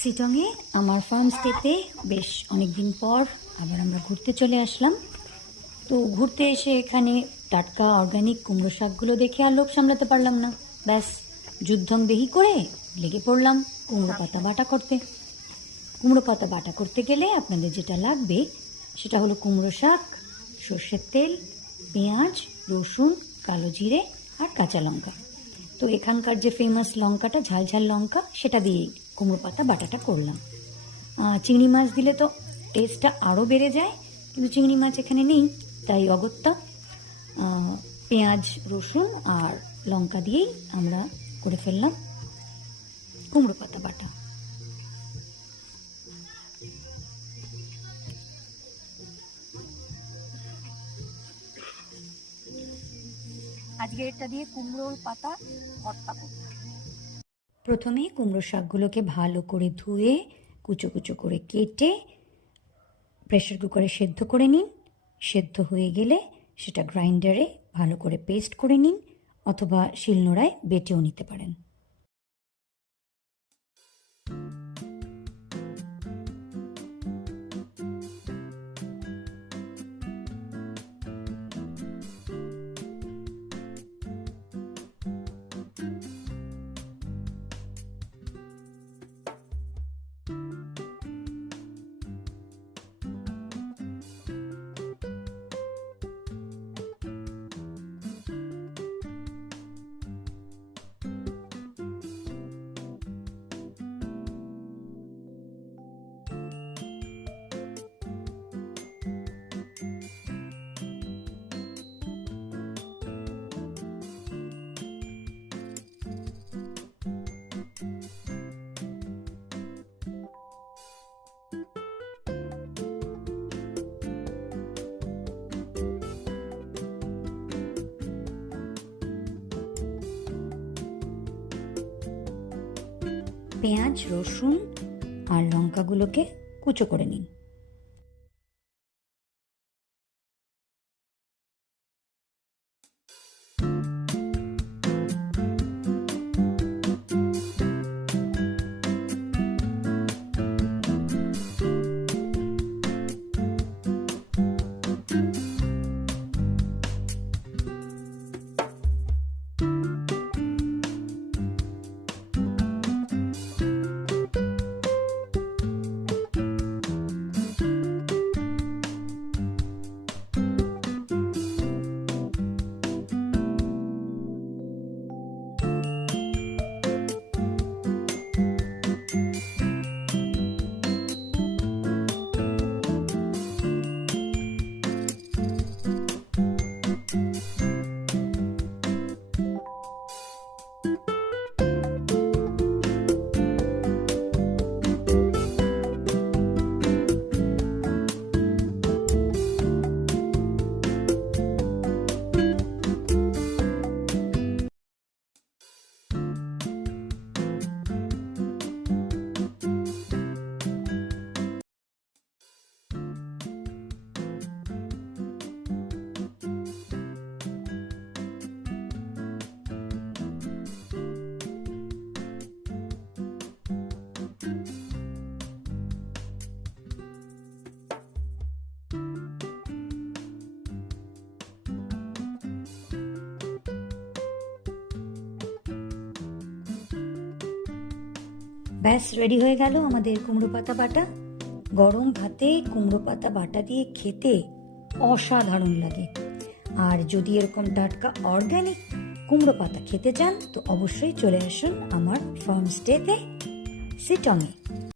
সিটংয়ে আমার ফার্ম স্টেতে বেশ অনেক দিন পর আবার আমরা ঘুরতে চলে আসলাম। তো ঘুরতে এসে এখানে টাটকা অর্গানিক কুমড়ো শাকগুলো দেখে আর লোভ সামলাতে পারলাম না। ব্যাস যুদ্ধং বেহি করে লেগে পড়লাম কুমড়ো পাতা বাটা করতে। কুমড়ো পাতা বাটা করতে গেলে আপনাদের যেটা লাগবে সেটা হলো কুমড়ো শাক, সর্ষের তেল, পেঁয়াজ, রসুন, কালো জিরে আর কাঁচা লঙ্কা। তো এখানকার যে ফেমাস লঙ্কাটা, ঝাল ঝাল লঙ্কা, সেটা দিয়েই কুমড়ো পাতা বাটাটা করলাম। চিংড়ি মাছ দিলে তো টেস্টটা আরও বেড়ে যায়, কিন্তু চিংড়ি মাছ এখানে নেই, তাই অগত্যা পেঁয়াজ, রসুন আর লঙ্কা দিয়েই আমরা করে ফেললাম কুমড়ো পাতা বাটা। আজকে এটা দিয়ে কুমড়োর পাতা ভর্তা করব। প্রথমে কুমড়ো শাকগুলোকে ভালো করে ধুয়ে কুচো কুচো করে কেটে প্রেসার কুকারে সেদ্ধ করে নিন। সেদ্ধ হয়ে গেলে সেটা গ্রাইন্ডারে ভালো করে পেস্ট করে নিন, অথবা শিলনোড়ায় বেটেও নিতে পারেন। পেঁয়াজ, রসুন আর লঙ্কাগুলোকে কুচো করে নিন। ব্যাস রেডি হয়ে গেল আমাদের কুমড়ো পাতা বাটা। গরম ভাতে কুমড়ো পাতা বাটা দিয়ে খেতে অসাধারণ লাগে। আর যদি এরকম টাটকা অর্গানিক কুমড়ো পাতা খেতে চান তো অবশ্যই চলে আসুন আমার ফার্ম স্টেতে, সিটংয়ে।